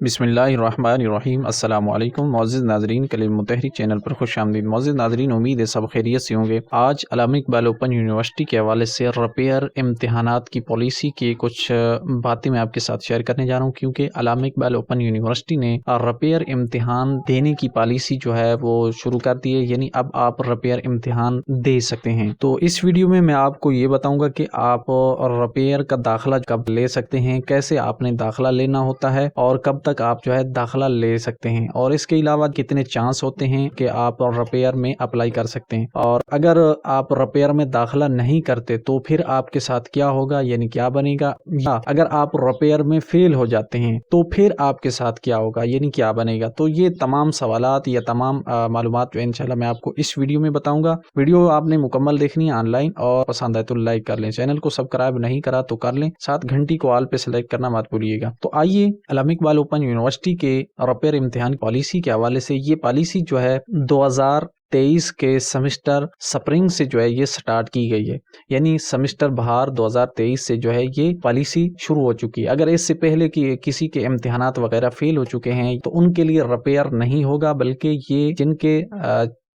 बिस्मिल्लाहिर्रहमानिर्रहीम। अस्सलाम वालेकुम मोअज़्ज़िज़ नाज़रीन, कलीम मुतहरिक चैनल पर खुश आमदीद। मोअज़्ज़िज़ नाज़रीन, उम्मीद है सब खैरियत से होंगे। आज अल्लामा इक़बाल ओपन यूनिवर्सिटी के हवाले से रिपेयर इम्तिहानात की पॉलिसी की कुछ बातें मैं आपके साथ शेयर करने जा रहा हूँ, क्योंकि अल्लामा इक़बाल ओपन यूनिवर्सिटी ने रिपेयर इम्तिहान देने की पॉलिसी जो है वो शुरू कर दी है, यानी अब आप रिपेयर इम्तिहान दे सकते हैं। तो इस वीडियो में मैं आपको ये बताऊँगा कि आप रिपेयर का दाखिला कब ले सकते हैं, कैसे आपने दाखिला लेना होता है और कब तक आप जो है दाखिला ले सकते हैं, और इसके अलावा कितने चांस होते हैं कि आप रिपेयर में अप्लाई कर सकते हैं। और अगर आप रिपेयर में दाखिला नहीं करते तो फिर आपके साथ क्या होगा, यानी क्या बनेगा, या अगर आप रिपेयर में फेल हो जाते हैं तो फिर आपके साथ क्या होगा, यानी क्या बनेगा। तो ये तमाम सवालात या तमाम मालूमात जो इंशाल्लाह मैं आपको इस वीडियो में बताऊंगा। वीडियो आपने मुकम्मल देखनी है ऑनलाइन, और पसंद आए तो लाइक कर लें, चैनल को सब्सक्राइब नहीं करा तो कर लें, साथ घंटी को ऑल पे सेलेक्ट करना मत भूलिएगा। तो आइए अल्लामा इक़बाल ओपन यूनिवर्सिटी के रिपेयर इम्तिहान पॉलिसी के हवाले से, ये पॉलिसी जो है 2023 के सेमेस्टर स्प्रिंग से जो है ये स्टार्ट की गई है, यानी सेमेस्टर बहार 2023 से जो है ये पॉलिसी शुरू हो चुकी है। अगर इससे पहले कि किसी के इम्तिहानात वगैरह फेल हो चुके हैं तो उनके लिए रिपेयर नहीं होगा, बल्कि ये जिनके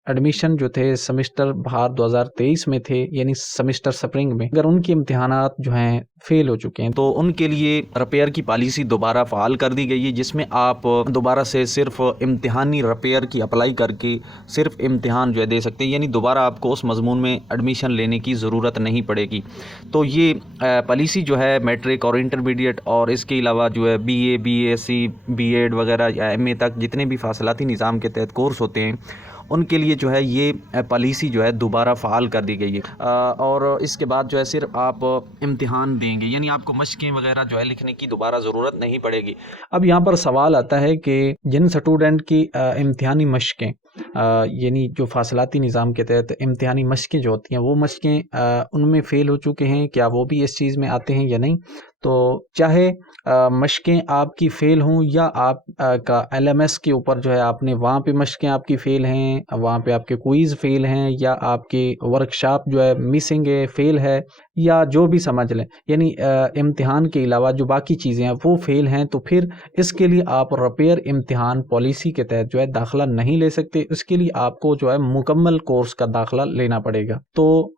एडमिशन जो थे सेमेस्टर बहार 2023 में थे, यानी सेमेस्टर स्प्रिंग में, अगर उनके इम्तिहानात जो हैं फेल हो चुके हैं तो उनके लिए रिपेयर की पॉलिसी दोबारा फ़ाल कर दी गई है, जिसमें आप दोबारा से सिर्फ इम्तिहानी रिपेयर की अप्लाई करके सिर्फ इम्तिहान जो है दे सकते हैं, यानी दोबारा आपको उस मजमून में एडमिशन लेने की ज़रूरत नहीं पड़ेगी। तो ये पॉलिसी जो है मैट्रिक और इंटरमीडिएट और इसके अलावा जो है BA BSc BEd वगैरह या MA तक जितने भी फासलाती निज़ाम के तहत कोर्स होते हैं उनके लिए जो है ये पॉलिसी जो है दोबारा फ़ाल कर दी गई है। और इसके बाद जो है सिर्फ आप इम्तिहान देंगे, यानी आपको मशक़ें वगैरह जो है लिखने की दोबारा ज़रूरत नहीं पड़ेगी। अब यहाँ पर सवाल आता है कि जिन स्टूडेंट की इम्तिहानी मशक़ें यानी जो फासलाती निज़ाम के तहत इम्तिहानी मशक़ें जो होती हैं वो मशक़ें उनमें फ़ेल हो चुके हैं, क्या वो भी इस चीज़ में आते हैं या नहीं। तो चाहे मशक़ें आपकी फ़ेल हों या आप का LMS के ऊपर जो है आपने वहाँ पे मशक़ें आपकी फ़ेल हैं, वहाँ पे आपके क्विज़ फ़ेल हैं, या आपकी वर्कशॉप जो है मिसिंग है, फ़ेल है, या जो भी समझ लें, यानी इम्तिहान के अलावा जो बाकी चीज़ें हैं वो फ़ेल हैं, तो फिर इसके लिए आप रिपेयर इम्तिहान पॉलिसी के तहत जो है दाखिला नहीं ले सकते। इसके लिए आपको जो है मुकम्मल कोर्स का दाखिला लेना पड़ेगा। तो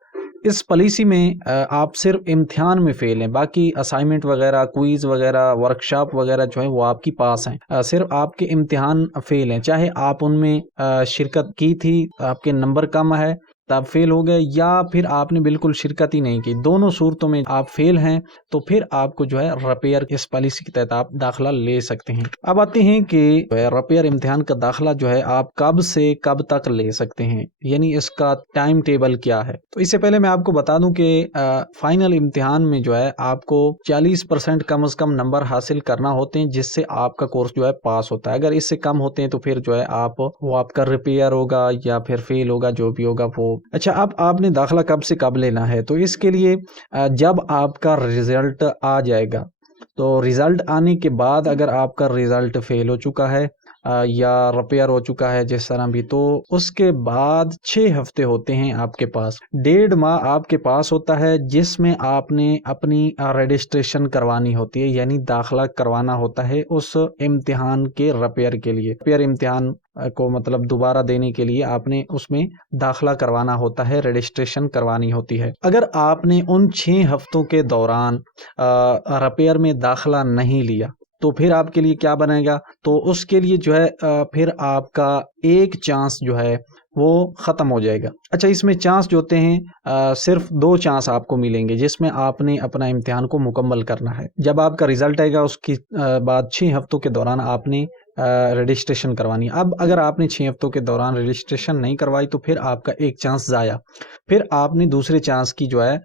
इस पॉलिसी में आप सिर्फ इम्तिहान में फेल हैं, बाकी असाइनमेंट वगैरह, क्विज़ वगैरह, वर्कशॉप वगैरह जो है वो आपकी पास हैं। सिर्फ आपके इम्तिहान फेल हैं, चाहे आप उनमें शिरकत की थी, आपके नंबर कम है तब फेल हो गए, या फिर आपने बिल्कुल शिरकत ही नहीं की, दोनों सूरतों में आप फेल हैं तो फिर आपको जो है रिपेयर इस पॉलिसी के तहत आप दाखिला ले सकते हैं। अब आते हैं कि रिपेयर इम्तिहान का दाखिला जो है आप कब से कब तक ले सकते हैं, यानी इसका टाइम टेबल क्या है। तो इससे पहले मैं आपको बता दूं कि फाइनल इम्तिहान में जो है आपको 40% कम से कम नंबर हासिल करना होते हैं, जिससे आपका कोर्स जो है पास होता है। अगर इससे कम होते हैं तो फिर जो है वो आपका रिपेयर होगा या फिर फेल होगा, जो भी होगा वो। अच्छा, अब आपने दाखिला कब से कब लेना है, तो इसके लिए जब आपका रिजल्ट आ जाएगा, तो रिजल्ट आने के बाद अगर आपका रिजल्ट फेल हो चुका है या रिपेयर हो चुका है जिस तरह भी, तो उसके बाद 6 हफ्ते होते हैं आपके पास, 1.5 माह आपके पास होता है, जिसमें आपने अपनी रजिस्ट्रेशन करवानी होती है, यानी दाखिला करवाना होता है उस इम्तिहान के रिपेयर के लिए। रिपेयर इम्तिहान को मतलब दोबारा देने के लिए आपने उसमें दाखिला करवाना होता है, रजिस्ट्रेशन करवानी होती है। अगर आपने उन 6 हफ्तों के दौरान रिपेयर में दाखिला नहीं लिया तो फिर आपके लिए क्या बनेगा, तो उसके लिए जो है फिर आपका एक चांस जो है वो ख़त्म हो जाएगा। अच्छा, इसमें चांस जो होते हैं सिर्फ 2 चांस आपको मिलेंगे, जिसमें आपने अपना इम्तिहान को मुकम्मल करना है। जब आपका रिज़ल्ट आएगा उसके बाद 6 हफ्तों के दौरान आपने रजिस्ट्रेशन करवानी है। अब अगर आपने 6 हफ्तों के दौरान रजिस्ट्रेशन नहीं करवाई तो फिर आपका एक चांस ज़ाया, फिर आपने दूसरे चांस की जो है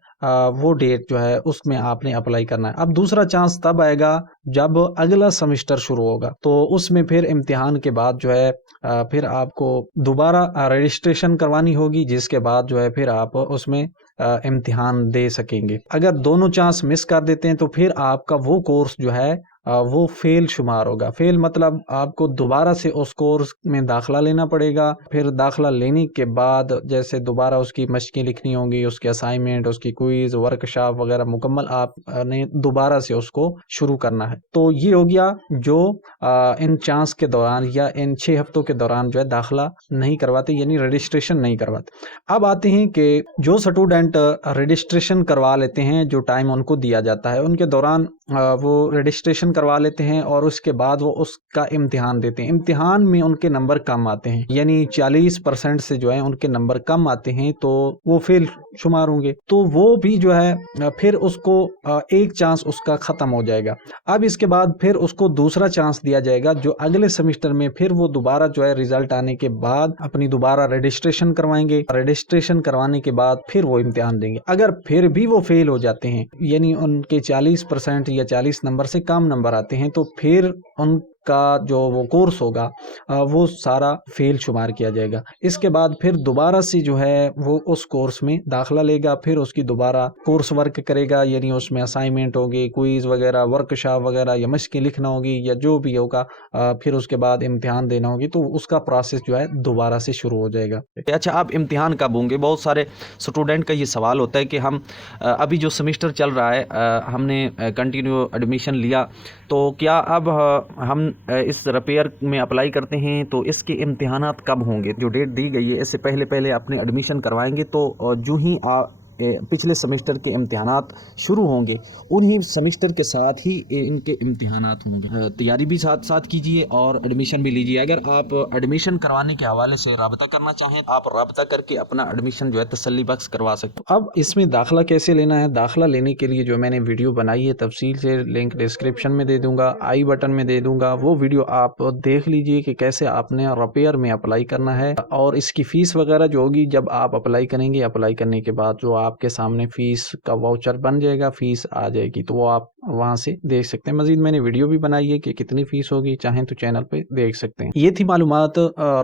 वो डेट जो है उसमें आपने अप्लाई करना है। अब दूसरा चांस तब आएगा जब अगला सेमेस्टर शुरू होगा, तो उसमें फिर इम्तिहान के बाद जो है फिर आपको दोबारा रजिस्ट्रेशन करवानी होगी, जिसके बाद जो है फिर आप उसमें इम्तिहान दे सकेंगे। अगर दोनों चांस मिस कर देते हैं तो फिर आपका वो कोर्स जो है वो फेल शुमार होगा। फेल मतलब आपको दोबारा से उस कोर्स में दाखिला लेना पड़ेगा। फिर दाखिला लेने के बाद जैसे दोबारा उसकी मशक़ें लिखनी होंगी, उसके असाइनमेंट, उसकी क्विज़, वर्कशॉप वगैरह मुकम्मल आपने दोबारा से उसको शुरू करना है। तो ये हो गया जो इन चांस के दौरान या इन 6 हफ्तों के दौरान जो है दाखिला नहीं करवाते, यानी रजिस्ट्रेशन नहीं करवाते। अब आते हैं कि जो स्टूडेंट रजिस्ट्रेशन करवा लेते हैं, जो टाइम उनको दिया जाता है उनके दौरान वो रजिस्ट्रेशन करवा लेते हैं और उसके बाद वो उसका इम्तिहान देते हैं। इम्तिहान में उनके नंबर कम आते हैं, यानी 40% से जो है उनके नंबर कम आते हैं, तो वो फेल शुमार होंगे। तो वो भी जो है फिर उसको एक चांस उसका ख़त्म हो जाएगा। अब इसके बाद फिर उसको दूसरा चांस दिया जाएगा, जो अगले सेमेस्टर में फिर वो दोबारा जो है रिजल्ट आने के बाद अपनी दोबारा रजिस्ट्रेशन करवाएंगे। रजिस्ट्रेशन करवाने के बाद फिर वो इम्तिहान देंगे। अगर फिर भी वो फेल हो जाते हैं, यानी उनके 40% या 40 नंबर से कम नंबर आते हैं, तो फिर उनका जो वो कोर्स होगा वो सारा फेल शुमार किया जाएगा। इसके बाद फिर दोबारा से जो है वो उस कोर्स में दाखिला लेगा, फिर उसकी दोबारा कोर्स वर्क करेगा, यानी उसमें असाइनमेंट होगी, क्विज़ वगैरह, वर्कशॉप वगैरह या मशक़ें लिखना होगी या जो भी होगा, फिर उसके बाद इम्तिहान देना होगी। तो उसका प्रोसेस जो है दोबारा से शुरू हो जाएगा। अच्छा, आप इम्तिहान कब होंगे? बहुत सारे स्टूडेंट का ये सवाल होता है कि हम अभी जो सेमेस्टर चल रहा है हमने कंटिन्यू एडमिशन लिया, तो क्या अब हम इस रिपेयर में अप्लाई करते हैं तो इसके इम्तिहानात कब होंगे? जो डेट दी गई है इससे पहले अपने एडमिशन करवाएंगे, तो जो ही पिछले सेमेस्टर के इम्तिहानात शुरू होंगे उन्हीं सेमेस्टर के साथ ही इनके इम्तिहानात होंगे। तैयारी भी साथ साथ कीजिए और एडमिशन भी लीजिए। अगर आप एडमिशन करवाने के हवाले से रब्ता करना चाहें, आप रब्ता करके अपना एडमिशन जो है तसल्ली बख्श करवा सकते हैं। अब इसमें दाखिला कैसे लेना है? दाखिला लेने के लिए जो मैंने वीडियो बनाई है तफसील से, लिंक डिस्क्रिप्शन में दे दूंगा, आई बटन में दे दूंगा। वो वीडियो आप देख लीजिए कि कैसे आपने रिपेयर में अप्लाई करना है, और इसकी फ़ीस वगैरह जो होगी जब आप अप्लाई करेंगे, अप्लाई करने के बाद जो आपके सामने फीस का वाउचर बन जाएगा, फीस आ जाएगी, तो वो आप वहां से देख सकते हैं। मजीद मैंने वीडियो भी बनाई है कि कितनी फीस होगी, चाहें तो चैनल पे देख सकते हैं। ये थी मालूमात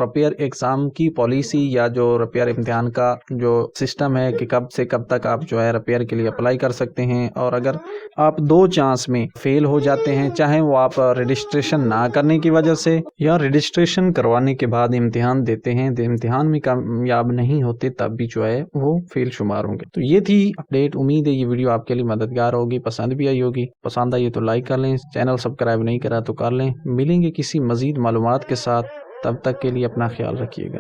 रिपेयर एग्जाम की पॉलिसी या जो रिपेयर इम्तिहान का जो सिस्टम है कि कब से कब तक आप जो है रिपेयर के लिए अप्लाई कर सकते हैं। और अगर आप 2 चांस में फेल हो जाते हैं, चाहे वो आप रजिस्ट्रेशन ना करने की वजह से या रजिस्ट्रेशन करवाने के बाद इम्तिहान देते हैं, तो इम्तिहान में कामयाब नहीं होते, तब भी जो है वो फेल शुमार होंगे। तो ये थी अपडेट। उम्मीद है ये वीडियो आपके लिए मददगार होगी, पसंद भी आई होगी। पसंद आई तो लाइक कर लें, चैनल सब्सक्राइब नहीं करा तो कर लें। मिलेंगे किसी मजीद मालूमात के साथ, तब तक के लिए अपना ख्याल रखिएगा।